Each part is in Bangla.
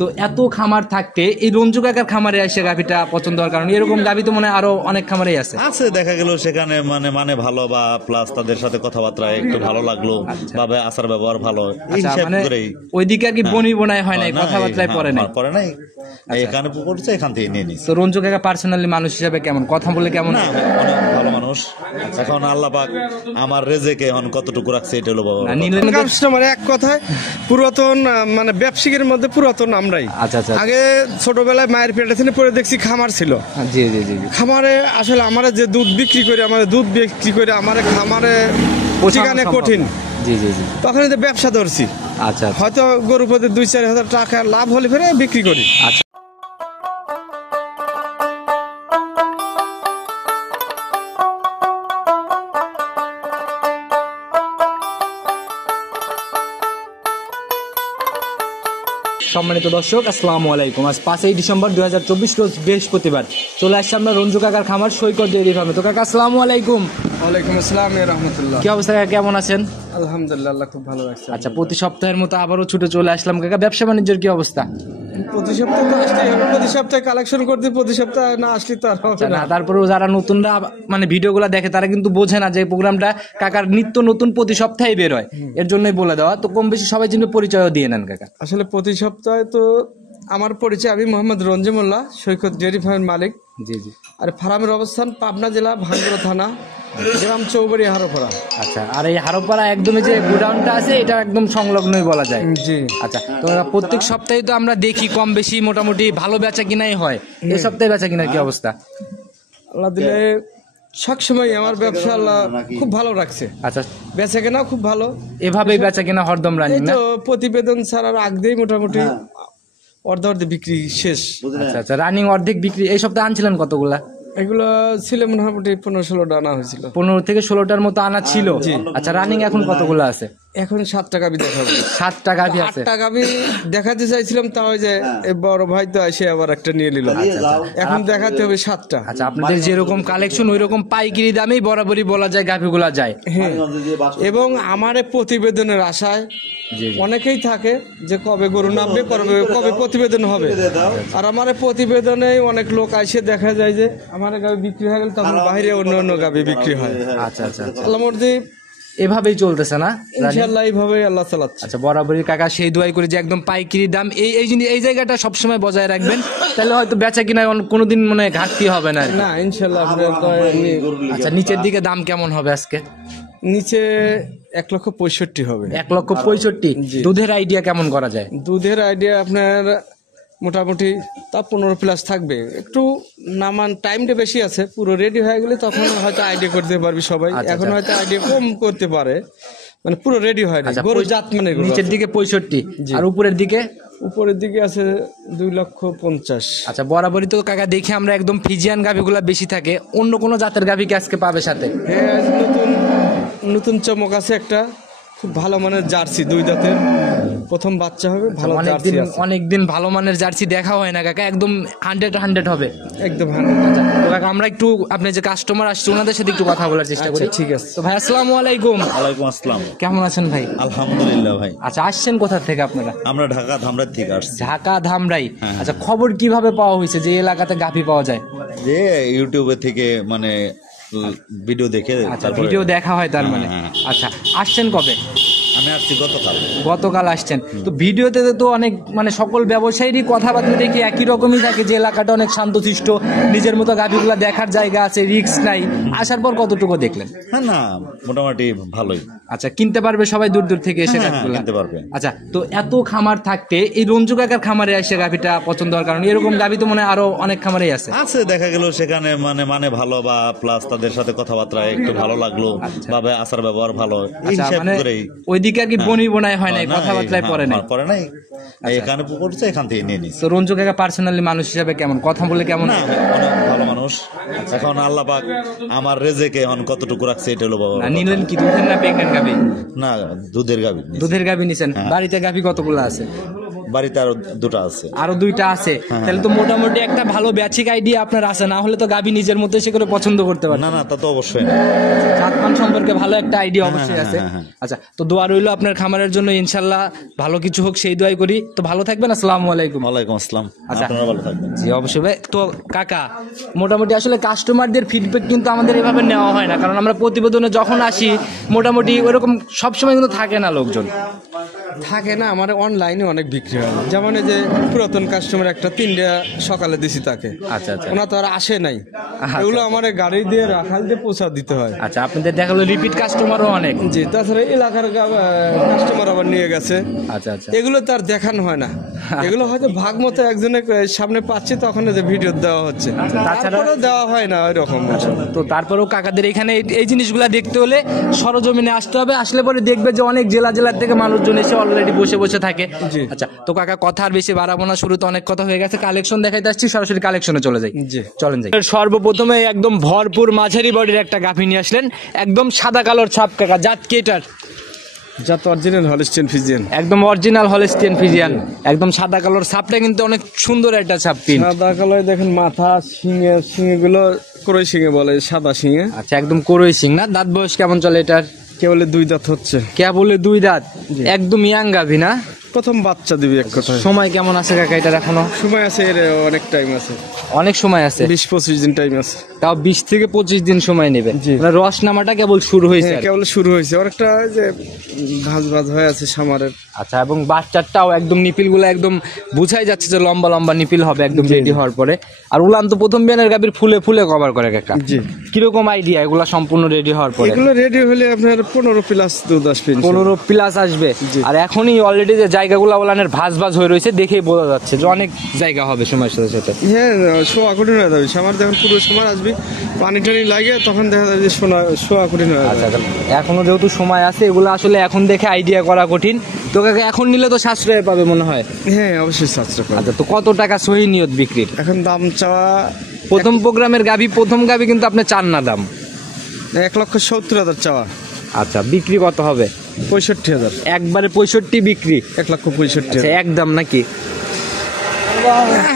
তো এত খামার থাকতে এই রঞ্জু কাকার খামারে এসে গাভিটা পছন্দ হওয়ার কারণ এরকম গাভি তো মনে হয় আরো অনেক খামারেই আছে। দেখা গেল সেখানে মানে ভালো বা প্লাস তাদের সাথে কথাবার্তা একটু ভালো লাগলো বা আচার ব্যবহার ভালো, মানে ওইদিকে আর কি বনি বোনায় হয় নাই, কথাবার্তায় পড়ে নাই। এখানে করছে, এখান থেকে নিয়ে নিচ্ছে। তো রঞ্জু কাকা পার্সোনালি মানুষ হিসাবে কেমন, কথা বলে কেমন? অনেক ভালো মানুষ। এখন আল্লাহ পাক আমার রেজেকে এখন কতটুকু রাখছে এটা হলো কাস্টমার। এক কথায় পুরাতন মানে ব্যবসায়ীর মধ্যে পুরাতন আমরাই। আচ্ছা আচ্ছা। আগে ছোটবেলায় মায়ের পেটে থেকে পরে দেখছি খামার ছিল। জি জি জি। খামারে আসলে আমার যে দুধ বিক্রি করে আমার খামারে ঠিকানে কঠিন। জি জি জি। তখন ব্যবসা ধরছি। আচ্ছা। হয়তো গরু প্রতি 2-4 হাজার টাকা লাভ হলে ফেরে বিক্রি করি। আচ্ছা। সম্মানিত দর্শক, আসসালামু আলাইকুম। আজ 5ই ডিসেম্বর 2024 রোজ বৃহস্পতিবার চলে আসছে আমরা রঞ্জু কাকার খামার সৈকত ডেইরি ফার্মে। তো কাকা আসসালামু আলাইকুম। ওয়ালাইকুম আসসালাম রাহমাতুল্লাহ। কি অবস্থা কাকা, কেমন আছেন? আলহামদুলিল্লাহ, আল্লাহ খুব ভালো রাখছে। আচ্ছা, প্রতি সপ্তাহের মতো আবারও ছুটে চলে আসলাম কাকা। ব্যবসা বাণিজ্যের কি অবস্থা? প্রতি সপ্তাহে তো আসতেই হবে, প্রতি সপ্তাহে কালেকশন করতে, প্রতি সপ্তাহে না আসলে তো আর হবে না। তারপরেও যারা নতুনরা মানে ভিডিওগুলো দেখে তারা কিন্তু বোঝে না যে প্রোগ্রামটা কাকার নিত্য নতুন প্রতি সপ্তাহে বের হয়, এর জন্যই বলে দেওয়া। তো কম বেশি সবাই জন্য পরিচয়ও দিয়ে নেন কাকা। আসলে প্রতি সপ্তাহে তো আমার পরিচয়, আমি মোহাম্মদ রঞ্জিমুল্লাহ, সৈকত ডেইরি ফার্মের মালিক। জি জি। আর ফার্মের অবস্থান পাবনা জেলা ভাঙ্গুড়া থানা, গ্রাম চৌবাড়ি, হারোপাড়া। আচ্ছা, আর এই হারোপাড়া একদমই যে গোডাউনটা আছে এটা একদম সংলগ্নই বলা যায়। জি। আচ্ছা, তো প্রত্যেক সপ্তাহে তো আমরা দেখি কম বেশি মোটামুটি ভালো বেচা কিনাই হয়। এই সপ্তাহে বেচা কিনার কি অবস্থা? আল্লাহ দিলে সবসময় আমার ব্যবসা আল্লাহ খুব ভালো রাখছে। আচ্ছা, বেচা কেনা খুব ভালো, এভাবেই বেচা কিনা হরদম রানিং না? প্রতিবেদন ছাড়ার আগ দিয়ে মোটামুটি অর্ধেক বিক্রি শেষ। আচ্ছা আচ্ছা, রানিং অর্ধেক বিক্রি। এই সপ্তাহে আনছিলেন কতগুলা? এগুলো ছিল মোটামুটি 15-16টা আনা হয়েছিল। 15 থেকে 16টার মতো আনা ছিল। আচ্ছা, রানিং এখন কতগুলো আছে? এখন 7টা গাভি দেখাবো। 7টা গাভি আছে। 8টা গাভি দেখাতে চাইছিলাম, তাও যে বড় ভাই তো এসে আবার একটা নিয়ে নিল। এখন দেখাতে হবে 7টা। আচ্ছা, আপনাদের যেরকম কালেকশন ওই রকম পাইকারি দামেই বরাবরই বলা যায় গাভিগুলা যায়। হ্যাঁ, এবং আমার প্রতিবেদনের আশায় অনেকেই থাকে যে কবে গরু নামবে, কবে প্রতিবেদন হবে। আর আমার প্রতিবেদনে অনেক লোক এসে দেখা যায় যে আমার গাভি বিক্রি হয়ে গেল, তখন বাইরে অন্য গাভি বিক্রি হয়। আচ্ছা আচ্ছা, আল্লাহ মর্জি এভাবেই চলতেছে না? ইনশাআল্লাহ এইভাবেই আল্লাহ চালাচ্ছে। আচ্ছা, বরাবরই কাকা সেই দোয়াই করে যে একদম পাইকারি দাম এই জায়গাটা সবসময় বজায় রাখবেন, তাহলে হয়তো বেচা কিনা কোনোদিন মনে ঘাটতি হবে না। না, ইনশাআল্লাহ। আচ্ছা, নিচের দিকে দাম কেমন হবে আজকে? নিচে 1,65,000 হবে। 1,65,000। দুধের আইডিয়া কেমন করা যায়? দুধের আইডিয়া আপনার মোটামুটি তা 15+ থাকবে। একটু নামান টাইমটা বেশি আছে, পুরো রেডি হয়ে গেলে তখন হয়তো আইডিয়া করতে পারবি সবাই। এখন হয়তো আইডিয়া কম করতে পারে, মানে পুরো রেডি হয় না। গরু জাত মানে নিচের দিকে 65 আর উপরের দিকে? উপরের দিকে আছে 2,50,000। আচ্ছা, বরাবরই তো কাকা দেখি আমরা একদম ফিজিয়ান গাভিগুলা বেশি থাকে, অন্য কোনো জাতের গাভি কি আজকে পাবে সাথে? হ্যাঁ, নতুন চমক আছে একটা, খুব ভালো মানের জার্সি, 2 দাঁতের, প্রথম বাচ্চা হবে। ভালো জার্সি আছে। অনেকদিন ভালো মানের জার্সি দেখা হয় না কাকা, একদম 100 হবে। একদম 100। তো কাকা আমরা একটু আপনি যে কাস্টমার আসছে ওনাদের সাথে একটু কথা বলার চেষ্টা করি। ঠিক আছে। তো ভাই আসসালামু আলাইকুম। ওয়ালাইকুম আসসালাম। কেমন আছেন ভাই? আলহামদুলিল্লাহ ভাই। আচ্ছা, আসছেন কোথা থেকে আপনারা? আমরা ঢাকা ধামরাই থেকে আসছি। ঢাকা ধামরাই। আচ্ছা, খবর কিভাবে পাওয়া হয়েছে যে এলাকাতে গাভি পাওয়া যায়? যে ইউটিউবে থেকে মানে ভিডিও দেখে। আচ্ছা, ভিডিও দেখা হয় তার মানে। আচ্ছা, আসছেন কবে? আমি আসছি গতকাল আসছেন। তো ভিডিওতে তো অনেক মানে সকল ব্যবসায়ীরই কথাবার্তা দেখি একই রকমই থাকে যে এলাকাটা অনেক শান্তশিষ্ট, নিজের মতো গাভিগুলা দেখার জায়গা আছে, রিস্ক নাই। আসার পর কতটুকু দেখলেন? না, মোটামুটি ভালোই। আচ্ছা, কিনতে পারবে সবাই দূর দূর থেকে এসে গাভিগুলা? কিনতে পারবে। আচ্ছা, তো এত খামার থাকতে এই রঞ্জু কাকার খামারে এসে গাভিটা পছন্দ হওয়ার কারণ এরকম গাভি তো মনে হয় আরো অনেক খামারেই আছে। দেখা গেল সেখানে মানে ভালো বা প্লাস তাদের সাথে কথাবার্তা একটু ভালো লাগলো বা আচার ব্যবহার ভালো, ওইদিকে আর কি বনি বোনায় হয় নাই, কথাবার্তায় পড়ে নাই। এখানে করছে, এখান থেকে নিয়ে নিচ্ছে। তো রঞ্জু কাকা পার্সোনালি মানুষ হিসাবে কেমন, কথা বলে কেমন? অনেক ভালো মানুষ। এখন আল্লাহ পাক আমার রেজেকে এখন কতটুকু রাখছে এটা হলো বাবা। নিলেন কি দুধের না প্রেগন্যান্ট গাভি? না, দুধের গাভি। দুধের গাভি নিছেন। বাড়িতে গাভি কতগুলো আছে? বাড়িতে আরো দুটো আছে। আরো 2টা আছে, তাহলে তো মোটামুটি একটা ভালো বেচিক আইডিয়া আপনার আছে, না হলে তো গাভী নিজের মধ্যে সে করে পছন্দ করতে পারে না না, তা তো অবশ্যই না। জাতমান সম্পর্কে ভালো একটা আইডিয়া অবশ্যই আছে। আচ্ছা, তো দোয়া রইলো আপনার খামারের জন্য, ইনশাল্লাহ ভালো কিছু হোক সেই দোয়াই করি। তো ভালো থাকবেন, আসসালামু আলাইকুম। ওয়ালাইকুম আসসালাম, আচ্ছা। আপনারা ভালো থাকবেন। জি অবশ্যই ভাই। তো কাকা, মোটামুটি আসলে কাস্টমারদের ফিডব্যাক কিন্তু আমাদের এভাবে নেওয়া হয় না, কারণ আমরা প্রতিবেদনে যখন আসি মোটামুটি ওইরকম সবসময় কিন্তু থাকে না লোকজন। থাকে না, আমার অনলাইনে অনেক বিক্রি হয়, যেমন এই যে পুরাতন কাস্টমার একটা 3টা সকালে দিছি তাকে, আচ্ছা আচ্ছা ওনা তো আর আসে নাই, এগুলো আমার গাড়ি দিয়ে রাখাল দিয়ে পৌঁছা দিতে হয়। আচ্ছা, আপনাদের দেখালো রিপিট কাস্টমারও অনেক। জি, তাছাড়া এলাকার কাস্টমার আবার নিয়ে গেছে, আচ্ছা আচ্ছা এগুলো তো আর দেখানো হয় না, এগুলো হয়তো ভাগ মতো একজনের সামনে পাচ্ছি তখন যে ভিডিও দেওয়া হচ্ছে, তাছাড়া দেওয়া হয় না ওই রকম। তো তারপরেও কাকাদের এখানে এই জিনিসগুলা দেখতে হলে সরজমিনে আসতে হবে, আসলে পরে দেখবে যে অনেক জেলার থেকে মানুষজন এসে অলরেডি বসে বসে থাকে। আচ্ছা, তো কাকা কথা আর বেশি বাড়াবো না, শুরুতে অনেক কথা হয়ে গেছে, কালেকশন দেখাইতে আসছি, সরাসরি কালেকশনে চলে যাই। জি, চলেন যাই। সর্বপ্রথমে একদম ভরপুর মাঝারি বডির একটা গাভী নিয়ে আসলেন, একদম সাদা কালোর ছাপ কাকা, জাত কি এটার? যা তো অরিজিনাল হলস্টিয়ান ফ্রিজিয়ান, একদম অরিজিনাল হলস্টিয়ান ফ্রিজিয়ান, একদম সাদা কালোর ছাপটা কিন্তু অনেক সুন্দর একটা ছাপ প্রিন্ট। সাদা কালো দেখেন, মাথা শিঙে গুলো করই শিঙে বলে, সাদা শিঙে। আচ্ছা, একদম করই সিং না? দাঁত বয়স কেমন চলে এটার? কেবলে 2 দাঁত হচ্ছে। কে বলে 2 দাঁত? একদম ইয়াং গাভী না? প্রথম বাচ্চা দিবি এক কথা। সময় কেমন আছে কাকা এটার এখনো? সময় আছে, এর অনেক টাইম আছে, অনেক সময় আছে, 20-25 দিন টাইম আছে। তাও 20 থেকে 25 দিন সময় নেবে। মানে রস নামাটা কেবল শুরু হয়েছে। হ্যাঁ, কেবল শুরু হয়েছে, অনেকটা যে ভাজ হয়ে আছে সামারের। আচ্ছা, এবং বাচ্চাটাও একদম নিপিল গুলো একদম বুঝাই যাচ্ছে যে লম্বা লম্বা নিপিল হবে একদম রেডি হওয়ার পরে। আর উলান তো প্রথম বিয়ানের গাভীর ফুলে ফুলে কভার করে কাকা। জি, কিরকম আইডিয়া এগুলা সম্পূর্ণ রেডি হওয়ার পরে? এগুলো রেডি হলে আপনার 15 প্লাস দুধ আসবে, 15 প্লাস আসবে। আর এখনই অলরেডি যে জায়গাগুলো ওলানের ভাজ হয়ে রয়েছে দেখেই বোঝা যাচ্ছে যে অনেক জায়গা হবে সময়ের সাথে সাথে। হ্যাঁ, শোয়া কঠিন হয়ে যাবে, সামার যখন পুরো সময় আসবে পানি টানি লাগে তখন দেখা যাবে যে শোয়া কঠিন হয়ে যাবে। আচ্ছা, এখনো যেহেতু সময় আছে, এগুলো আসলে এখন দেখে আইডিয়া করা কঠিন। তো কাকা এখন নিলে তো সাশ্রয় পাবে মনে হয়? হ্যাঁ, অবশ্যই সাশ্রয় পাবে। আচ্ছা, তো কত টাকা সহি নিয়ত বিক্রির? এখন দাম চাওয়া প্রথম প্রোগ্রামের গাভী, প্রথম গাভী কিন্তু আপনি চান না দাম? 1,70,000 চাওয়া। আচ্ছা, বিক্রি কত হবে? 65,000। একবারে 65 বিক্রি? 1,65,000 আচ্ছা, একদম নাকি?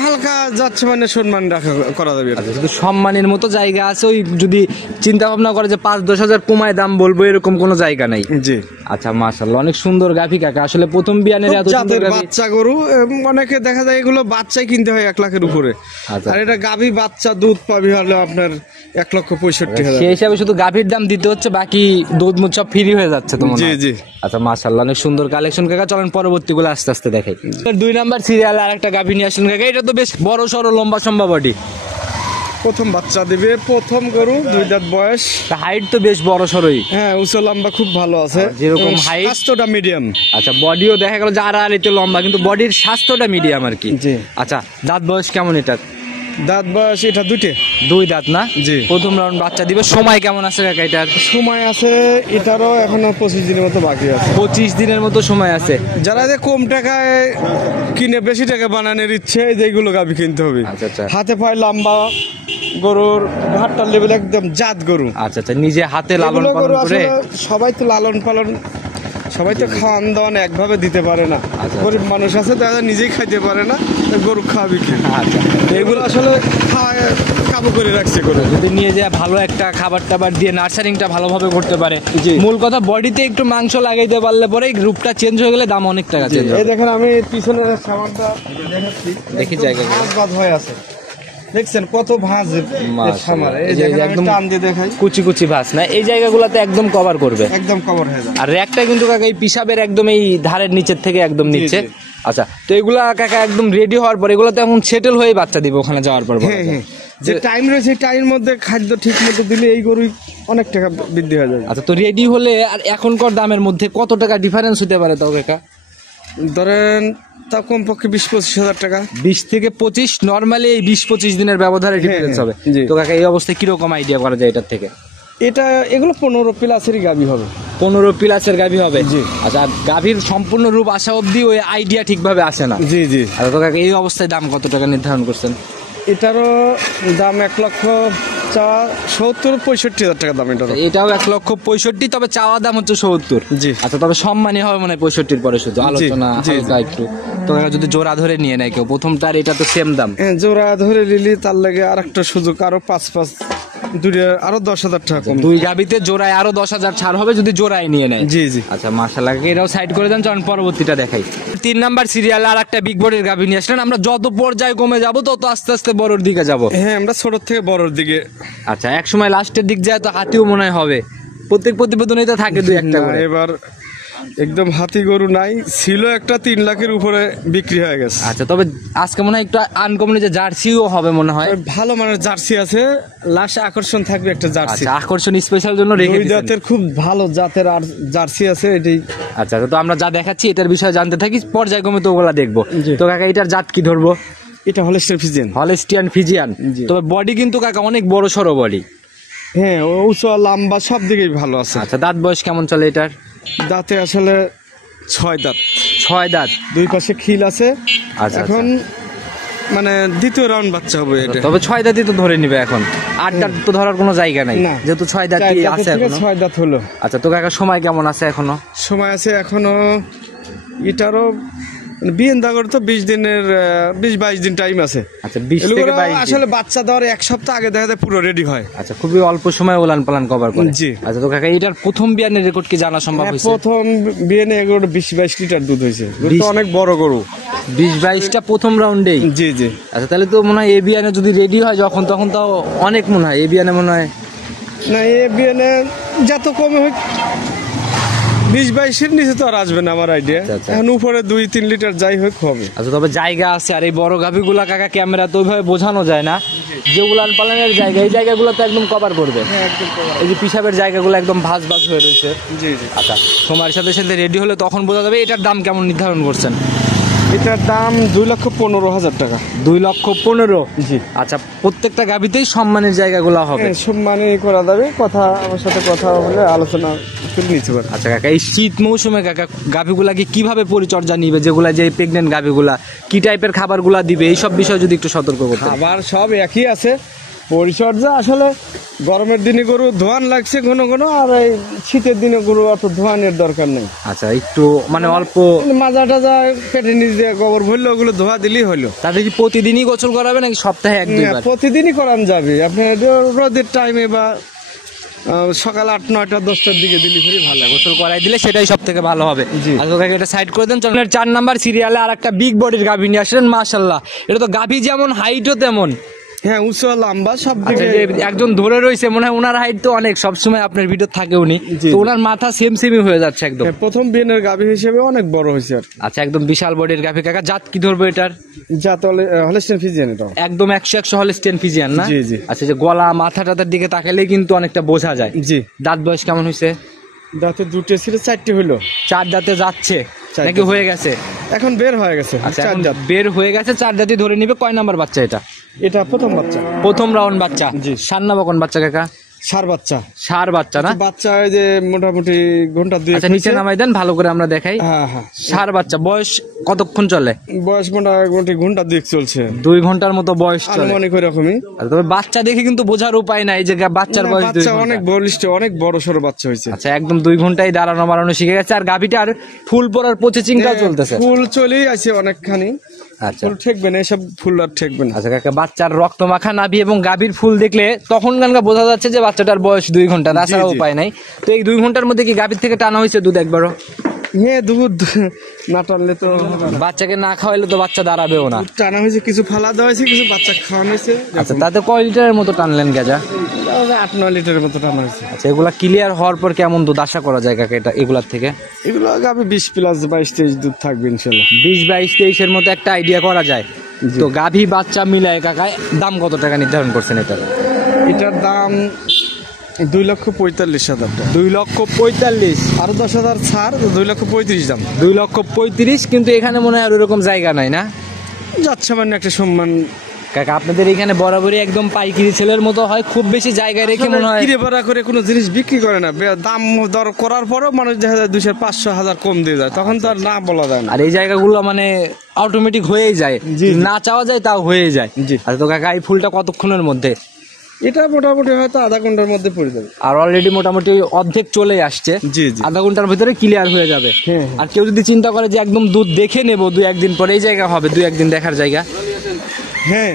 হালকা যাচ্ছে, মানে সম্মান রাখা করা যাবে। আচ্ছা, শুধু সম্মানের মতো জায়গা আছে, ওই যদি চিন্তা ভাবনা করে যে 5-10 হাজার কমায় দাম বলবো এরকম কোনো জায়গা নাই। জি। আচ্ছা, মাশাআল্লাহ, অনেক সুন্দর গাভী কাকা, আসলে প্রথম বিয়ানের এত সুন্দর গাভী। বাচ্চা গরু অনেকে দেখা যায় এগুলো বাচ্চাই কিনতে হয় 1 লাখের উপরে, আচ্ছা। আর এটা গাভী বাচ্চা দুধ পাবি হলে আপনার 1,65,000। সেই হিসাবে শুধু গাভীর দাম দিতে হচ্ছে, বাকি দুধ মুধ সব ফ্রি হয়ে যাচ্ছে তো মনে হয়? জি জি। আচ্ছা, মাশাআল্লাহ, অনেক সুন্দর কালেকশন কাকা। চলেন পরবর্তী গুলো আস্তে আস্তে দেখাই। 2 নাম্বার সিরিয়ালে আরেকটা গাভী নিয়ে আসলেন কাকা, এটা তো বেশ বড় সড়ো লম্বা সম্ভব বডি। প্রথম বাচ্চা দিবে, প্রথম গরু, 2 দাঁত বয়স। হাইট তো বেশ বড় সড়োই। হ্যাঁ, উঁচু লম্বা খুব ভালো আছে, যেরকম হাইট স্বাস্থ্যটা মিডিয়াম। আচ্ছা, বডিও দেখা গেল যে আড়াআড়িতে লম্বা, কিন্তু বডির স্বাস্থ্যটা মিডিয়াম আর কি। জি। আচ্ছা, দাঁত বয়স কেমন এটা? দাঁত বয়স এটা 2টে। 2 দাঁত না? জি। প্রথম রাউন্ড বাচ্চা দিবে। সময় কেমন আছে কাকা এটার? সময় আছে এটারও এখনো 25 দিনের মতো বাকি আছে। 25 দিনের মতো সময় আছে। যারা যে কম টাকায় কিনে বেশি টাকা বানানোর ইচ্ছে, যেগুলো গাভী কিনতে হবে। আচ্ছা আচ্ছা। হাতে পায়ে লম্বা গরুর ঘাটটার লেভেল একদম জাত গরু। আচ্ছা আচ্ছা, নিজে হাতে লালন এগুলো পালন গরু করে। আসলে সবাই তো লালন পালন, সবাই তো খাওয়ান দাওয়ান একভাবে দিতে পারে না। আচ্ছা। গরিব মানুষ আছে যারা নিজেই খাইতে পারে না, গরু খাওয়াবি কি? আচ্ছা, এগুলো আসলে খাওয়ায় কাবু করে রাখছে গরু। যদি নিয়ে যায় ভালো একটা খাবার টাবার দিয়ে নার্সারিংটা ভালোভাবে করতে পারে। জি। মূল কথা বডিতে একটু মাংস লাগাইতে পারলে পরে রূপটা চেঞ্জ হয়ে গেলে দাম অনেক টাকা চেঞ্জ এই হবে। দেখেন, আমি পিছনের সামানটা দেখাচ্ছি, দেখি জায়গাগুলো। ভাঁজ ভাঁজ হয়ে আছে, দেখছেন কত ভাঁজ সামারে। এই এই যে দেখেন, আমি একদম টান দিয়ে দেখাই, কুচি কুচি ভাস না, এই জায়গাগুলোতে একদম কভার করবে। একদম কভার হয়ে যায়। আর র্যাকটা কিন্তু কাকা এই পিসাবের একদম এই ধারের নিচের থেকে একদম নিচে। জি। আচ্ছা, তো এগুলা কাকা একদম রেডি হওয়ার পর এগুলো তো এখন সেটেল হয়ে বাচ্চা দিবে ওখানে যাওয়ার পর। হ্যাঁ হ্যাঁ, যে টাইম রয়েছে টাইমের মধ্যে খাদ্য ঠিক মতো দিলে এই গরুই অনেক টাকা বৃদ্ধি হয়ে যাবে। আচ্ছা, তো রেডি হলে আর এখনকার দামের মধ্যে কত টাকা ডিফারেন্স হতে পারে তাও কাকা? ধরেন তা কমপক্ষে 20-25 হাজার টাকা। 20 থেকে 25, নর্মালি এই 20-25 দিনের ব্যবধানে ডিফারেন্স হবে। জি। তো কাকা এই অবস্থায় কিরকম আইডিয়া করা যায় এটার থেকে? এটা এগুলো 15 প্লাসেরই গাভী হবে। 15 প্লাসের গাভী হবে। জি। আচ্ছা, গাভীর সম্পূর্ণ রূপ আসা অবধি ওই আইডিয়া ঠিকভাবে আসে না। জি জি। আচ্ছা, তো কাকা এই অবস্থায় দাম কত টাকা নির্ধারণ করছেন? এটারও দাম 1,00,000 চা 70-65 হাজার টাকা দাম এটা। এটাও 1,65,000, তবে চাওয়া দাম হচ্ছে 70। জি। আচ্ছা, তবে সম্মানী হবে মানে 65 পরে শুধু আলোচনা জি, হালকা একটু। তো কাকা যদি জোড়া ধরে নিয়ে নেয় কেউ, প্রথমটার এটা তো সেম দাম। হ্যাঁ, জোড়া ধরে নিলি তার লাগে আর একটা সুযোগ, আরো 5 দুটো আরো 10,000 টাকা কম। দুই গাবিতে জোড়ায় আরো 10,000 ছাড় হবে যদি জোড়ায় নিয়ে নেয়। জি জি। আচ্ছা, মাশাআল্লাহ, এটাও সাইড করে দেন, চলুন পরবর্তীটা দেখাই। 3 নাম্বার সিরিয়ালে আর একটা বিগ বডির গাভি নিয়ে আসলেন। আমরা যত পর্যায়ে কমে যাব তত আস্তে আস্তে বড়র দিকে যাব। হ্যাঁ, আমরা ছোট থেকে বড়র দিকে। আচ্ছা, এক সময় লাস্টের দিক যায় তো হাতিও মনে হয় হবে, প্রত্যেক প্রতিবেদনে তো থাকে দুই একটা না, করে। এবার একদম হাতি গরু নাই, ছিল একটা 3 লাখের উপরে বিক্রি হয়ে গেছে। আচ্ছা, তবে আজকে মনে হয় একটু আনকমন যে জার্সিও হবে মনে হয়। ভালো মানের জার্সি আছে, লাস্ট আকর্ষণ থাকবে একটা জার্সি। আচ্ছা, আকর্ষণ স্পেশাল জন্য রেখে দুই দিয়েছেন। জাতের খুব ভালো জাতের আর জার্সি আছে এটাই। আচ্ছা, তো আমরা যা দেখাচ্ছি এটার বিষয়ে জানতে থাকি, পর্যায়ক্রমে তো ওগুলা দেখবো। জি। তো কাকা এটার জাত কি ধরবো? এটা হলস্টাইন ফ্রিজিয়ান। Holstein Friesian. জি। তবে বডি কিন্তু কাকা অনেক বড় সড়ো বডি। হ্যাঁ, উঁচু লম্বা সব দিকেই ভালো আছে। আচ্ছা, দাঁত বয়স কেমন চলে এটার? দাঁতে আসলে 6 দাঁত, 6 দাঁত। দুই পাশে খিল আছে। আচ্ছা, এখন মানে দ্বিতীয় রাউন্ড বাচ্চা হবে এটা। তবে 6 দাঁতই তো ধরে নিবে এখন, 8 দাঁত তো ধরার কোনো জায়গা নাই, না। যেহেতু 6 দাঁতই 4 আছে দাঁতের থেকে এখনো। 6 দাঁত হলো। আচ্ছা, তো কাকা সময় কেমন আছে এখনো? সময় আছে এখনো, এটারও বিয়েন দাগর তো 20 দিন টাইম আছে। আচ্ছা, 20 থেকে এগুলো 22 দিন। আসলে বাচ্চা দেওয়ার 1 সপ্তাহ আগে দেখা যায় পুরো রেডি হয়। আচ্ছা, খুবই অল্প সময় ওলান পালান কভার করে। জি। আচ্ছা, তো কাকা এটার প্রথম বিয়ানের রেকর্ড কি জানা সম্ভব হ্যাঁ, হয়েছে? প্রথম বিয়েনে এগুলো 20-22 লিটার দুধ হয়েছে। গরু তো 20 অনেক বড় গরু। 20-22টা প্রথম রাউন্ডেই। জি জি। আচ্ছা, তাহলে তো মনে হয় এ বিয়ানে যদি রেডি হয় যখন, তখন তো অনেক মনে হয় এ বিয়ানে মনে হয়। না, এ বিয়েনে যত কমে হোক 20-22-এর নিচে তো আর আসবে না আমার আইডিয়া। আচ্ছা। এখন উপরে 2-3 লিটার যাই হোক হবে। আচ্ছা, তবে জায়গা আছে, আর এই বড় গাভিগুলা কাকা ক্যামেরা তো ওইভাবে বোঝানো যায় না। যে উলান পালানের জায়গা, এই জায়গাগুলো তো একদম কভার করবে। এই যে পিসাবের জায়গাগুলো একদম ভাঁজ ভাঁজ হয়ে রয়েছে। জি জি। আচ্ছা, সময়ের সাথে সাথে রেডি হলে তখন বোঝা যাবে। এটার দাম কেমন নির্ধারণ করছেন? এটার দাম 2,15,000 টাকা। 2,15,000। জি। আচ্ছা, প্রত্যেকটা গাভিতেই সম্মানের জায়গাগুলো হবে। হ্যাঁ, সম্মানই করা যাবে। কথা আমার সাথে কথা হলে আলোচনা করে নিতে পারে। আচ্ছা কাকা, এই শীত মৌসুমে কাকা গাভিগুলাকে কিভাবে পরিচর্যা নিবে, যেগুলা যে প্রেগনেন্ট গাভিগুলা কি টাইপের খাবারগুলা দিবে, এইসব বিষয়ে যদি একটু সতর্ক করতে। আবার সব একই আছে, পরিচর্যা আসলে গরমের দিনে গরু ধোয়ান লাগছে ঘন ঘন, আর এই শীতের দিনে গরু অত ধোয়ানের দরকার নেই। আচ্ছা, একটু মানে অল্প মাজা টাজা কেটে নিচ দিয়ে গোবর ভরলে ওগুলো ধোয়া দিলেই হলো। তাদের কি প্রতিদিনই গোসল করাবে নাকি সপ্তাহে 1-2 বার? প্রতিদিনই করান যাবে। আপনি রোদের টাইমে বা সকাল 8, 9, 10টার দিকে দিলে খুবই ভালো। গোসল করাই দিলে সেটাই সব থেকে ভালো হবে। জি। আচ্ছা কাকা, এটা সাইড করে দেন। চলেন 4 নাম্বার সিরিয়ালে আর একটা বিগ বডির গাভি নিয়ে আসলেন। মাশাআল্লাহ, এটা তো গাভি যেমন হাইটও তেমন। হ্যাঁ, উঁচু লম্বা সব আচ্ছা, দিকে। যে একজন ধরে রয়েছে মনে হয় ওনার হাইট তো অনেক, সবসময় আপনার ভিডিও থাকে উনি, জি, তো জি। ওনার মাথা সেম সেমই হয়ে যাচ্ছে একদম। হ্যাঁ, প্রথম বিয়েনের গাভী হিসেবে অনেক বড় হয়েছে আর। আচ্ছা, একদম বিশাল বডির গাভি কাকা। জাত কি ধরবো এটার? জাত হলস্টাইন ফ্রিজিয়ান এটা। একদম 100 হলস্টিয়ান ফিজিয়ান না? জি, জি। আচ্ছা, যে গলা মাথা টাথার দিকে তাকালেই কিন্তু অনেকটা বোঝা যায়। জি। দাঁত বয়স কেমন হয়েছে? দাঁতে 2টে ছিল, 4টে হলো। 4 দাঁতে যাচ্ছে 4 নাকি দাঁতে। হয়ে গেছে? এখন বের হয়ে গেছে। আচ্ছা, 4 এখন দাঁত। বের হয়ে গেছে, 4 দাঁতই ধরে নিবে। কয় নাম্বার বাচ্চা এটা? এটা প্রথম বাচ্চা। প্রথম রাউন্ড বাচ্চা। জি। সান্না বকন বাচ্চা কাকা? সার বাচ্চা। সার বাচ্চা না? বাচ্চা ওই যে মোটামুটি ঘন্টা 2 আচ্ছা, নিচে নামাই দেন ভালো করে আমরা দেখাই। হ্যাঁ হ্যাঁ। সার বাচ্চা। বয়স কতক্ষণ চলে? বয়স মোটামুটি ঘন্টা 2 চলছে, 2 ঘন্টার মতো বয়স চলে। আনুমানিক ওরকমই। আচ্ছা, তবে বাচ্চা দেখে কিন্তু বোঝার উপায় নাই যে বাচ্চার না, বয়স 2 বাচ্চা ঘন্টা। অনেক বলিষ্ঠ, অনেক বড় সড়ো বাচ্চা হয়েছে। আচ্ছা, একদম 2 ঘন্টায় দাঁড়ানো মারানো শিখে গেছে। আর গাভিটার ফুল পড়ার প্রসেসিংটাও চলতেছে। ফুল চলেই আছে অনেকখানি। আচ্ছা ফুল ঠেকবে না, এসব ফুল আর ঠেকবে না। আচ্ছা কাকা, বাচ্চার রক্ত মাখা নাভি এবং গাভীর ফুল দেখলে তখন গানকা বোঝা যাচ্ছে যে বাচ্চাটার বয়স 2 ঘন্টা, তাছাড়া জি। উপায় নাই। তো এই 2 ঘন্টার মধ্যে কি গাভীর থেকে টানা হয়েছে দুধ একবারও? হ্যাঁ, দুধ না টানলে তো বাচ্চাকে না খাওয়াইলে তো বাচ্চা দাঁড়াবেও না। দুধ টানা হয়েছে, কিছু ফালা দেওয়া হয়েছে, কিছু বাচ্চা খাওয়ানো হয়েছে। আচ্ছা, তাতে কয় লিটারের মতো টানলেন গেজা? 8-9 লিটারের মতো টানা হয়েছে। আচ্ছা, এগুলা ক্লিয়ার হওয়ার পর কেমন দুধ আশা করা যায় কাকা এটা এগুলার থেকে? এগুলো গাভী 20+22-23 দুধ থাকবে ইনশাল্লাহ। 20-22-23 এর মতো একটা আইডিয়া করা যায়। তো গাভী বাচ্চা মিলায় কাকা দাম কত টাকা নির্ধারণ করছেন এটা? এটার দাম 2,45,000 টাকা। 2,45,000। আরো 10,000 ছাড়, 2,35,000 দাম। 2,35,000, কিন্তু এখানে মনে হয় আর ওরকম জায়গা নাই না যাচ্ছে মানে একটা সম্মান। কাকা? আপনাদের এখানে বরাবরই একদম পাইকারি ছেলের মতো হয়, খুব বেশি জায়গায় রেখে মনে হয়। কিরে ভাড়া করে কোনো জিনিস বিক্রি করে না, দাম দর করার পরেও মানুষ দেখা যায় 200-500,000 কম দিয়ে যায়, তখন তো আর না বলা যায় না। আর এই জায়গাগুলো মানে অটোমেটিক হয়েই যায়, জি, জি। না চাওয়া যায় তাও হয়ে যায়। জি। আচ্ছা, তো কাকা এই ফুলটা কতক্ষণের মধ্যে? এটা মোটামুটি হয়তো আধা ঘন্টার মধ্যে পড়ে যাবে। আর অলরেডি মোটামুটি অর্ধেক চলে আসছে, জি জি। আধা ঘন্টার ভিতরে ক্লিয়ার হয়ে যাবে। হ্যাঁ। আর কেউ যদি চিন্তা করে যে একদম দুধ দেখে নেবো 2-1 দিন পরে, এই জায়গা হবে 2-1 দিন দেখার জায়গা? হ্যাঁ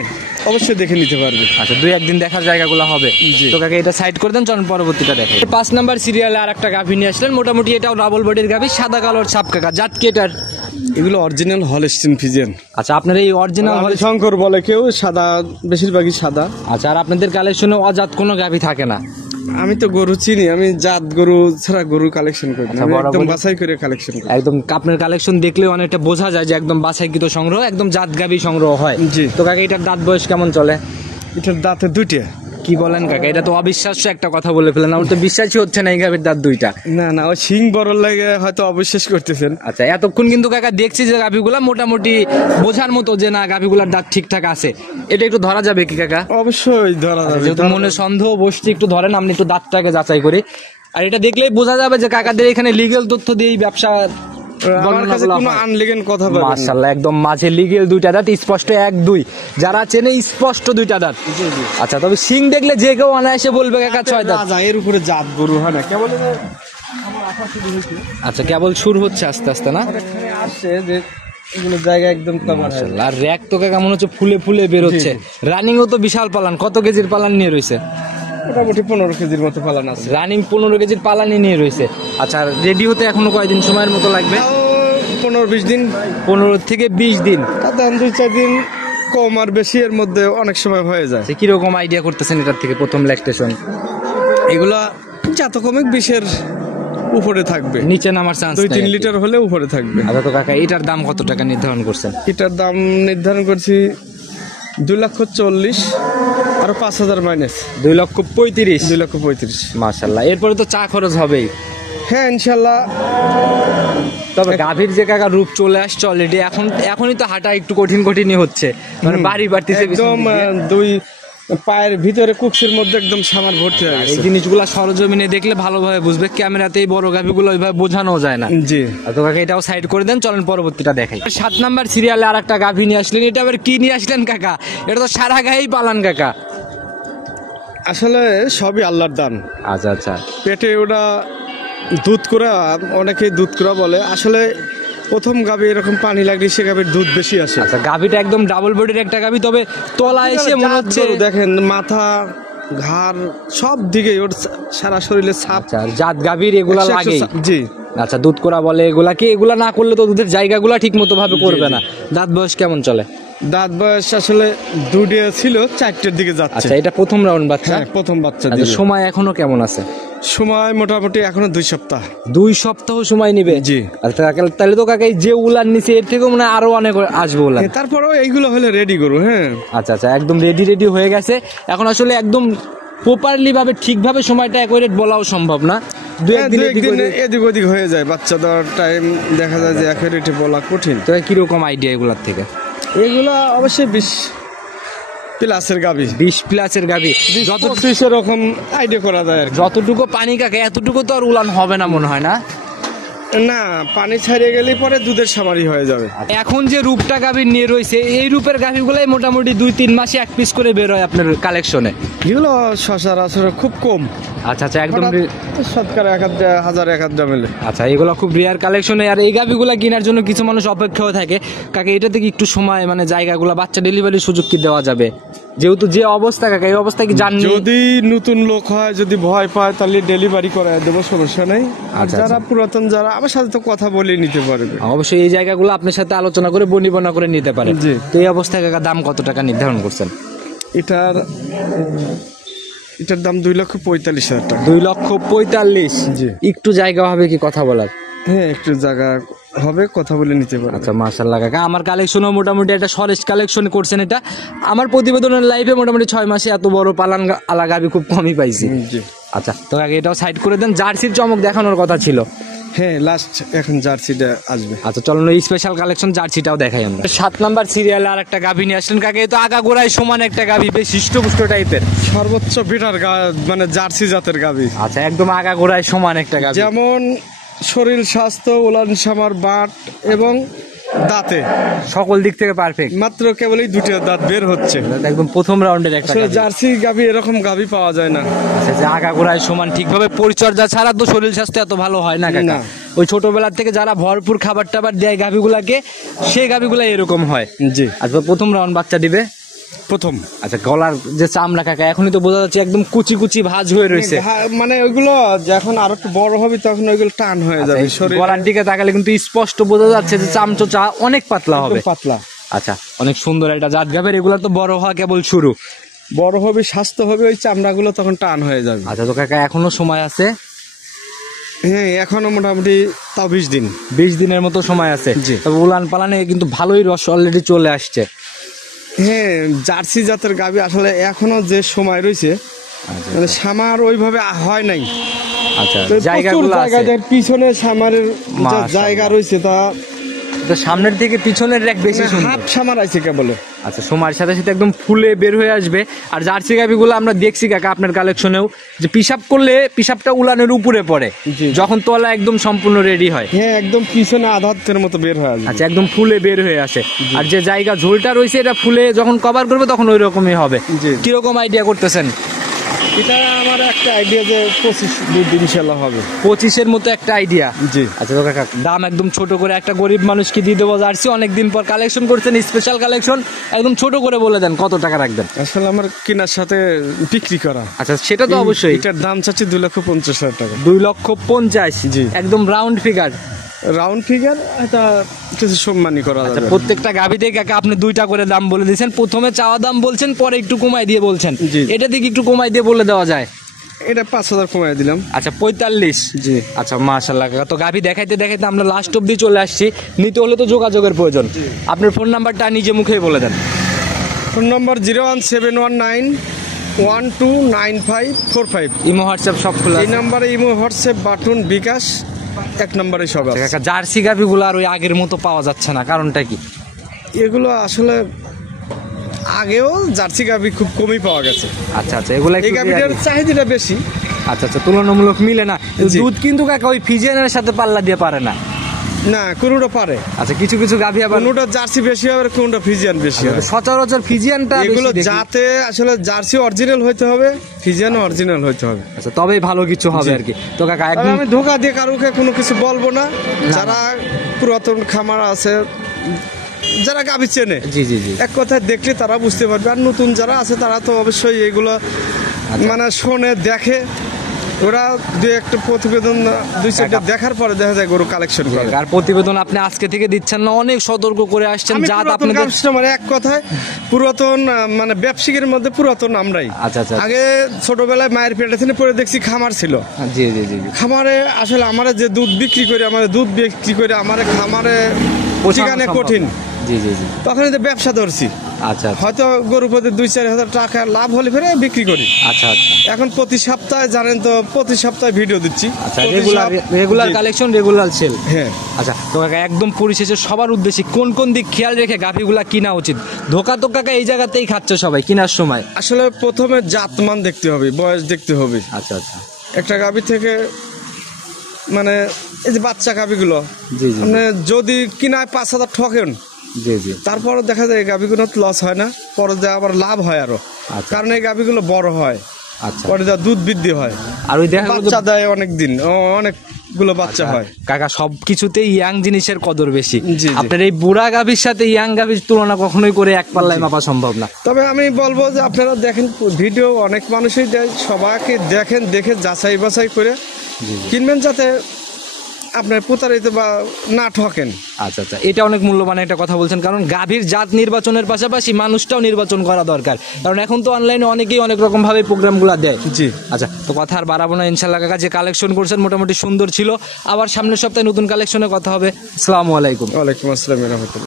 অবশ্যই দেখে নিতে পারবে। আচ্ছা 2-1 দিন দেখার জায়গাগুলো হবে। জি। তো কাকে এটা সাইড করে দেন, চলুন পরবর্তীটা দেখে। 5 নাম্বার সিরিয়ালে আর একটা গাভী নিয়ে আসলেন, মোটামুটি এটাও ডাবল বডির গাভী, সাদা কালোর ছাপ কাকা, জাত কি এটার? এগুলো অরিজিনাল হলস্টিন ফিজিয়ান। আচ্ছা আপনার এই অরিজিনাল শঙ্কর বলে কেউ, সাদা, বেশিরভাগই সাদা। আচ্ছা, আর আপনাদের কালেকশনে অজাত কোনো গাভী থাকে না? আমি তো গরু চিনি, আমি জাত গরু ছাড়া গরু কালেকশন করি না, আচ্ছা, আমি বরাবর- একদম বাছাই করে কালেকশন করি। একদম আপনার কালেকশন দেখলে অনেকটা বোঝা যায় যে একদম বাছাইকৃত সংগ্রহ, একদম জাত গাভী সংগ্রহ হয়। জি। তো কাকা এটার দাঁত বয়স কেমন চলে? এটার দাঁতে দুইটা। কি বলেন কাকা, এটা তো অবিশ্বাস্য একটা কথা বলে ফেলেন, আমার তো বিশ্বাসই হচ্ছে না এই গাভীর দাঁত 2টা। না না, ওই শিং বড় লাগে হয়তো অবিশ্বাস করতেছেন। আচ্ছা এতক্ষণ কিন্তু কাকা দেখছি যে গাভীগুলা মোটামুটি বোঝার মতো যে না গাভীগুলার দাঁত ঠিকঠাক আছে, এটা একটু ধরা যাবে কি কাকা? অবশ্যই ধরা যাবে। যেহেতু মনে সন্দেহ বসছে, একটু ধরেন, আপনি একটু দাঁতটাকে যাচাই করি। আর এটা দেখলেই বোঝা যাবে যে কাকাদের এখানে লিগ্যাল তথ্য দিয়েই ব্যবসা আমার কাছে কোনো আনলিগেন কথা বলবেন না। মাশাআল্লাহ, একদম মাঝে লিগ্যাল 2টা দাঁত, স্পষ্ট 1-2, যারা চেনে স্পষ্ট 2টা দাঁত। আচ্ছা তবে সিং দেখলে যে কেউ অনায়াসে বলবে কাকা 6 দাঁত। রাজা, এর উপরে জাত গরু হয় না কেবল। আচ্ছা কেবল শুরু হচ্ছে আস্তে আস্তে না? আসছে যে এগুলো জায়গা একদম কভার। আর র‍্যাক তো কাকা মনে হচ্ছে ফুলে ফুলে বের হচ্ছে। রানিংও তো বিশাল পালান, কত কেজির পালান নিয়ে রয়েছে? মোটামুটি 15 কেজির মতো পালান আছে। রানিং 15 কেজির পালানি নিয়ে রয়েছে। আচ্ছা রেডি হতে এখনো কয়দিন সময়ের মতো লাগবে? 15-20 দিন। 15 থেকে 20 দিন। তাতে 2-4 দিন কম আর বেশি এর মধ্যে অনেক সময় হয়ে যায়। কিরকম আইডিয়া করতেছেন এটার থেকে প্রথম ল্যাকটেশন? এগুলা যত কমে 20-এর উপরে থাকবে, নিচে নামার চান্স 2-3 লিটার হলে উপরে থাকবে। আচ্ছা তো কাকা এটার দাম কত টাকা নির্ধারণ করছেন? এটার দাম নির্ধারণ করছি 2,40,000, আরো 5,000 মাইনাস 2,35,000। 2,35,000। মাশাআল্লাহ, এরপরে তো চা খরচ হবেই। হ্যাঁ ইনশাল্লাহ। তবে গাভীর যে কাকা রূপ চলে আসছে অলরেডি, এখনই তো হাঁটা একটু কঠিনই হচ্ছে, মানে বাড়ি বাড়তিছে একদম দুই পায়ের ভিতরে কুকসির মধ্যে একদম সামার ভর্তি হয়ে এই গেছে। জিনিসগুলা সরজমিনে দেখলে ভালোভাবে বুঝবে, ক্যামেরাতে এই বড় গাভীগুলো ওইভাবে বোঝানো যায় না। জি। আর তো কাকা এটাও সাইড করে দেন, চলেন পরবর্তীটা দেখাই। 7 নাম্বার সিরিয়ালে আর একটা গাভী নিয়ে আসলেন, এটা আবার কি নিয়ে আসলেন কাকা? এটা তো সারা গায়েই পালান কাকা। আসলে সবই আল্লাহর দান। আচ্ছা আচ্ছা। পেটে ওটা দুধ করা, অনেকে দুধ করা বলে, আসলে প্রথম গাভী এরকম পানি লাগলে সে গাভীর দুধ বেশি আসে। আচ্ছা গাভীটা একদম ডাবল বডির একটা গাভী, তবে তলা এসে মনে হচ্ছে দেখেন মাথা ঘাড় সব দিকে ওর সারা শরীরে ছাপ। আচ্ছা জাত গাভীর এগুলা লাগে। জি। আচ্ছা দুধ করা বলে এগুলা কি, এগুলা না করলে তো দুধের জায়গাগুলা ঠিক মতো ভাবে করবে না। দাঁত বয়স কেমন চলে? দাঁত বয়স আসলে 2 ছিল, 4টের দিকে যাচ্ছে। আচ্ছা এটা প্রথম রাউন্ড বাচ্চা? হ্যাঁ প্রথম বাচ্চা আচ্ছা দিবে। সময় এখনো কেমন আছে? সময় মোটামুটি এখনো 2 সপ্তাহ। 2 সপ্তাহ সময় নিবে? জি। আচ্ছা তাহলে তো কাকা এই যে উলান নিচে এর থেকেও মনে হয় আরো অনেক আসবে উলান। তারপরেও এইগুলো হলে রেডি করো। হ্যাঁ আচ্ছা আচ্ছা, একদম রেডি হয়ে গেছে। এখন আসলে একদম প্রপারলি ভাবে ঠিকভাবে সময়টা অ্যাকুরেট বলাও সম্ভব না, 2-1 দিন এদিক ওদিক হয়ে যায়। বাচ্চা দেওয়ার টাইম দেখা যায় যে অ্যাকুরেটে বলা কঠিন। তো কিরকম আইডিয়া এগুলার থেকে? এগুলা অবশ্যই 20 প্লাসের গাভী, 20 প্লাসের গাভী, 25 এরকম আইডিয়া করা যায় আর কি। যতটুকু পানি কাকে এতটুকু তো আর উলান হবে না মনে হয় না? না, পানি ছাড়িয়ে গেলেই পরে দুধের সামারি হয়ে যাবে। এখন যে রূপটা গাভীর নিয়ে রয়েছে, এই রূপের গাভীগুলাই মোটামুটি 2-3 মাসে 1 পিস করে বের হয় আপনার কালেকশনে। এগুলো সচরাচর খুব কম। আচ্ছা আচ্ছা, একদম শতকরা 1,000 মিলে। আচ্ছা এগুলো খুব রেয়ার কালেকশনে। আর এই গাভীগুলা কেনার জন্য কিছু মানুষ অপেক্ষাও থাকে কাকে, এটা থেকে একটু সময় মানে জায়গাগুলা বাচ্চা ডেলিভারির সুযোগ কি দেওয়া যাবে? যেহেতু যে অবস্থা কাকা, এই অবস্থা কি জানি। যদি নতুন লোক হয়, যদি ভয় পায়, তাহলে ডেলিভারি করায় দেবো, সমস্যা নেই। আর আচ্ছা, যারা পুরাতন, যারা আমার সাথে তো কথা বলে নিতে পারবে। অবশ্যই এই জায়গাগুলো আপনার সাথে আলোচনা করে বনিবনা করে নিতে পারে। জি। তো এই অবস্থায় কাকা দাম কত টাকা নির্ধারণ করছেন? এটার দাম 2,45,000 টাকা। 2,45,000? জি। একটু জায়গা হবে কি কথা বলার? হ্যাঁ একটু জায়গা হবে, কথা বলে নিতে পারবে। আচ্ছা মাশাআল্লাহ কাকা, আমার কালেকশনও মোটামুটি একটা সরেজ কালেকশন করছেন। এটা আমার প্রতিবেদনের লাইভে মোটামুটি 6 মাসে এত বড় পালান আলা গাভী খুব কমই পাইছি। জি। আচ্ছা তো কাকা এটাও সাইড করে দেন, জার্সির চমক দেখানোর কথা ছিল। হ্যাঁ লাস্ট এখন জার্সিটা আসবে। আচ্ছা চলুন এই স্পেশাল কালেকশন জার্সিটাও দেখাই আমরা। 7 নাম্বার সিরিয়ালে আর একটা গাভী নিয়ে আসলেন কাকা, এই তো আগাগোড়ায় সমান একটা গাভী, বেশ হৃষ্টপুষ্ট টাইপের, সর্বোচ্চ বিটার মানে জার্সি জাতের গাভী। আচ্ছা একদম আগাগোড়ায় সমান একটা গাভী, যেমন শরীর স্বাস্থ্য, উলান সামার বাট এবং দাঁতে সকল দিক থেকে পারফেক্ট, মাত্র কেবলই দুটো দাঁত বের হচ্ছে। একদম প্রথম রাউন্ডের একটা আসলে গাভী। জার্সি গাভী এরকম গাভী পাওয়া যায় না। আচ্ছা, যে আগাগোড়ায় সমান ঠিকভাবে পরিচর্যা ছাড়া তো শরীর স্বাস্থ্য এত ভালো হয় না কাকা। না। ওই ছোটবেলা থেকে যারা ভরপুর খাবার টাবার দেয় গাভীগুলাকে, সেই গাভীগুলা এরকম হয়। জি, আচ্ছা, প্রথম রাউন্ড বাচ্চা দিবে। প্রথম। আচ্ছা, গলার যে চামড়া কাকা এখনই তো বোঝা যাচ্ছে একদম কুচি কুচি ভাঁজ হয়ে রয়েছে। মানে ওইগুলো যখন আরো একটু বড় হবে তখন ওইগুলো টান হয়ে যাবে শরীরে। গলার দিকে তাকালে কিন্তু স্পষ্ট বোঝা যাচ্ছে যে চামচোচা অনেক পাতলা হবে। একদম পাতলা। আচ্ছা, অনেক সুন্দর একটা জাত গাভীর। এগুলা তো বড় হওয়া কেবল শুরু। বড় হবে, স্বাস্থ্য হবে, ওই চামড়াগুলো তখন টান হয়ে যাবে। আচ্ছা, তো কাকা এখনো সময় আছে? হ্যাঁ, এখনো মোটামুটি তাও 20 দিন। 20 দিনের মতো সময় আছে। জি। তবে উলান পালানে কিন্তু ভালোই রস অলরেডি চলে আসছে। হ্যাঁ, জার্সি জাতের গাভী আসলে এখনো যে সময় রয়েছে, মানে সামার ওইভাবে হয় নাই। আচ্ছা, তো জায়গাগুলো প্রচুর আছে। জায়গাদের পিছনে সামারের যে মাশাআল্লাহ। জায়গা রয়েছে তা তো সামনের থেকে পিছনের রেক বেশি সুন্দর। হাফ সামার আছে কেবল। আচ্ছা, সময়ের সাথে সাথে একদম ফুলে বের হয়ে আসবে। আর জার্সি গাভীগুলো আমরা দেখছি কাকা আপনার কালেকশনেও, যে পিশাব করলে পিশাবটা উলানের উপরে পড়ে, জি। যখন তলা একদম সম্পূর্ণ রেডি হয়। হ্যাঁ, একদম পিছনে আধাতের মতো বের হয়ে আসবে। আচ্ছা, একদম ফুলে বের হয়ে আসে। আর যে জায়গা ঝোলটা রয়েছে এটা ফুলে যখন কভার করবে তখন ওই রকমই হবে। জি। কিরকম আইডিয়া করতেছেন? এটা আমার একটা আইডিয়া যে 25 দুধ ইনশাল্লাহ হবে। 25-এর মতো একটা আইডিয়া। জি। আচ্ছা, তো কাকা দাম একদম ছোট করে একটা গরিব মানুষকে দিয়ে দেবো। জার্সি অনেকদিন পর কালেকশন করছেন, স্পেশাল কালেকশন, একদম ছোট করে বলে দেন কত টাকা রাখবেন। আসলে আমার কেনার সাথে বিক্রি করা। আচ্ছা, সেটা তো অবশ্যই। এটার দাম চাচ্ছি 2,50,000 টাকা। 2,50,000। জি। একদম রাউন্ড ফিগার। রাউন্ড ফিগার, এটা কিছু সম্মানই করা আচ্ছা, যাবে। প্রত্যেকটা গাভীতে কাকা আপনি 2টা করে দাম বলে দিয়েছেন। প্রথমে চাওয়া দাম বলছেন, পরে একটু কমাই দিয়ে বলছেন। জি। এটা দিকে একটু কমাই দিয়ে বলে দেওয়া যায়। এটা 5,000 কমাই দিলাম। আচ্ছা, 45। জি। আচ্ছা, মাশাআল্লাহ কাকা, তো গাভী দেখাইতে দেখাইতে আমরা লাস্ট অব্দি চলে আসছি। নিতে হলে তো যোগাযোগের প্রয়োজন। আপনার ফোন নাম্বারটা নিজে মুখেই বলে দেন। Phone number 01719129545। ইমো হোয়াটসঅ্যাপ সব খোলা এই আছে। নাম্বারে ইমো, হোয়াটসঅ্যাপ, বাটন, বিকাশ 1 নম্বরে সব আছে। কাকা, জার্সি গাভীগুলো আর ওই আগের মতো পাওয়া যাচ্ছে না, কারণটা কি? এগুলো আসলে আগেও জার্সি গাভী খুব কমই পাওয়া গেছে। আচ্ছা আচ্ছা, এগুলো এই একটু গাভীটার চাহিদাটা বেশি। আচ্ছা আচ্ছা, তুলনামূলক মিলে না। জি। দুধ কিন্তু কাকা ওই ফিজিয়ানের সাথে পাল্লা দিয়ে পারে না। না, কোনোটা পারে। আচ্ছা, কিছু কিছু গাভী আবার কোনোটা জার্সি বেশি হবে, কোনোটা ফিজিয়ান বেশি হবে। সচরাচর ফিজিয়ানটা এগুলো বেশি দেখি। যাতে আসলে জার্সি অরিজিনাল হইতে হবে, ফিজিয়ান অরিজিনাল হইতে হবে। আচ্ছা, তবেই ভালো কিছু হবে জি। আর কি। তো কাকা আর একদম আমি ধোকা দিয়ে কারুকে কোনো কিছু বলবো না। যারা পুরাতন খামার আছে, যারা গাভী চেনে, জি জি জি। এক কথায় দেখলে তারা বুঝতে পারবে। আর নতুন যারা আছে তারা তো অবশ্যই এগুলো মানে শোনে, দেখে। ওরা দু একটা প্রতিবেদন 2-4টা দেখার পরে দেখা যায় গরু কালেকশন করে। আর প্রতিবেদন আপনি আজকে থেকে দিচ্ছেন না, অনেক সতর্ক করে আসছেন। আমি জাত পুরাতন আপনাদের কাস্টমার, এক কথায় পুরাতন, মানে ব্যবসায়ীর মধ্যে পুরাতন আমরাই। আচ্ছা আচ্ছা। আগে ছোটবেলায় মায়ের পেটে থেকে পরে দেখছি খামার ছিল। জি জি জি জি। খামারে আসলে আমার যে দুধ বিক্রি করে, আমার দুধ বিক্রি করে আমার খামারে পোষানো ঠিকানে সম্ভব কঠিন। না। জি জি জি। তখন এই যে ব্যবসা ধরছি, আচ্ছা আচ্ছা হয়তো গরু প্রতি 2-4 হাজার টাকা লাভ হলে ফেরে বিক্রি করি। আচ্ছা আচ্ছা এখন প্রতি সপ্তাহে জানেন তো, প্রতি সপ্তাহে ভিডিও দিচ্ছি। আচ্ছা, প্রতি রেগুলার জি। Collection, regular sale. হ্যাঁ। আচ্ছা, তো কাকা একদম পরিশেষে সবার উদ্দেশ্যে কোন কোন দিক খেয়াল রেখে গাভীগুলা কিনা উচিত? ধোকা তো কাকা এই জায়গাতেই খাচ্ছে সবাই কেনার সময়। আসলে প্রথমে জাতমান দেখতে হবে, বয়স দেখতে হবে। আচ্ছা আচ্ছা। একটা গাভী থেকে, মানে এই যে বাচ্চা গাভীগুলো, জি জি মানে যদি কিনায় 5,000 ঠকেন, জি জি। তারপরে দেখা যায় এই গাভীগুলো লস হয় না, পরে যা আবার লাভ হয় আরো। আচ্ছা। কারণ এই গাভীগুলো বড় হয়, আচ্ছা, পরে যা দুধ বৃদ্ধি হয়, আর ওই দেখা গেলো যে- বাচ্চা দেয় অনেক দিন, অনেকগুলো বাচ্চা হয়। কাকা সবকিছুতেই ইয়াং জিনিসের কদর বেশি। জি, জি। আপনার এই বুড়া গাভীর সাথে ইয়াং গাভীর তুলনা কখনোই করে এক পাল্লায় মাপা সম্ভব না। তবে আমি বলবো যে আপনারা দেখেন ভিডিও, অনেক মানুষই দেয়, সবাইকে দেখেন, দেখে যাচাই বাছাই করে কিনবেন, যাতে আপনার প্রতারিত বা না ঠকেন। আচ্ছা আচ্ছা, এটা অনেক মূল্যবান একটা কথা বলছেন, কারণ গাভীর জাত নির্বাচনের পাশাপাশি মানুষটাও নির্বাচন করা দরকার, কারণ এখন তো অনলাইনে অনেকেই অনেক রকম ভাবে প্রোগ্রামগুলো দেয়। জি। আচ্ছা, তো কথা আর বাড়াবো না। ইনশাল্লাহ কাকা যে কালেকশন করছেন মোটামুটি সুন্দর ছিল। আবার সামনের সপ্তাহে নতুন কালেকশনে কথা হবে। আসসালামু আলাইকুম। ওয়ালাইকুম আসসালাম।